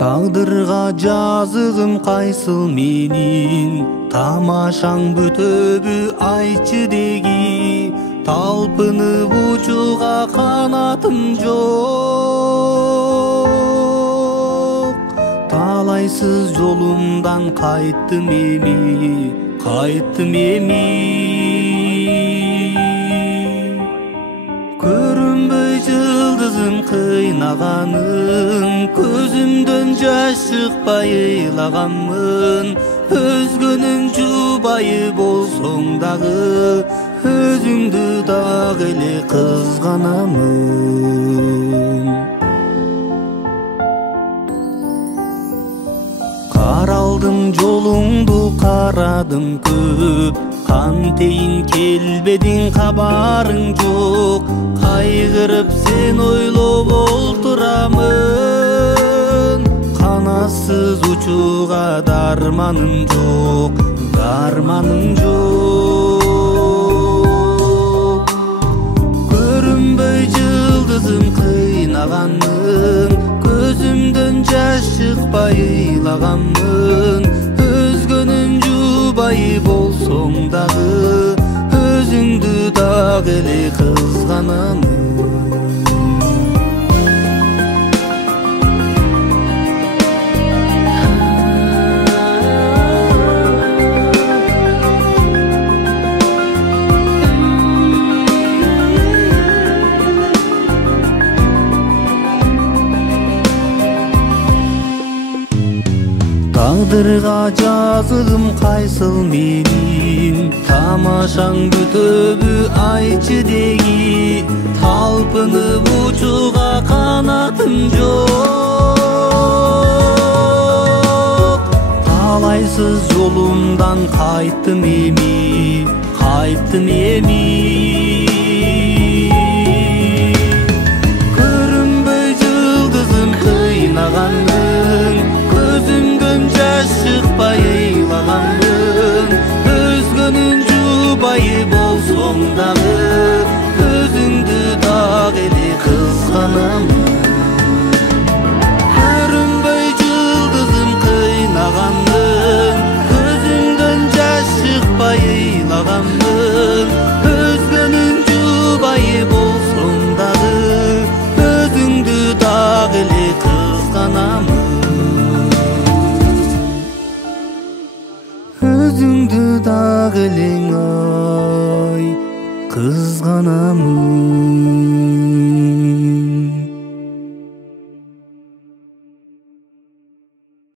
Тагдырга жазыгым кайсыл менин, тамашаң бүтөбү айтчы деги. Талпынып учууга канатым жок. Талайсыз жолумдан кайттым эми. Көрүнбөй жылдызым кыйнаганын, көзүмдөн жаш чыкпай ыйлаганмын. Өзгөнүн жубайы болсоң дагы, өзүңдү дагы эле кызганамын. Каралдым жолуңду, карадым көп, кантейин келбедиң, кабарың жок. Кайгырып сен ойлоп олтурамын, канатсыз учууга дарманым жок. Көрүнбөй жылдызым кыйнаганмын, көзүмдөн жаш чыкпай ыйлаганмын. Өзгөнүн жубайы болсоң дагы, өзүңдү дагы эле кызганамын. Тагдырга жазыгым кайсыл менин, тамашаң бүтөбү айтчы деги. Талпынып учууга канатым жок. Талайсыз жолумдан кайттым эми. Көрүнбөй жылдызым кыйнаганмын, көзүмдөн жаш чыкпай ыйлаганмын. Өзгөнүн жубайы болсоң дагы, өзүңдү дагы эле кызганамын. Көрүнбөй жылдызым кыйнаганмын, көзүмдөн жаш чыкпай ыйлаганмын. Өзгөнүн жубайы болсоң дагы, өзүңдү дагы эле кызганамын. Өзүңдү дагы эле кызганамын.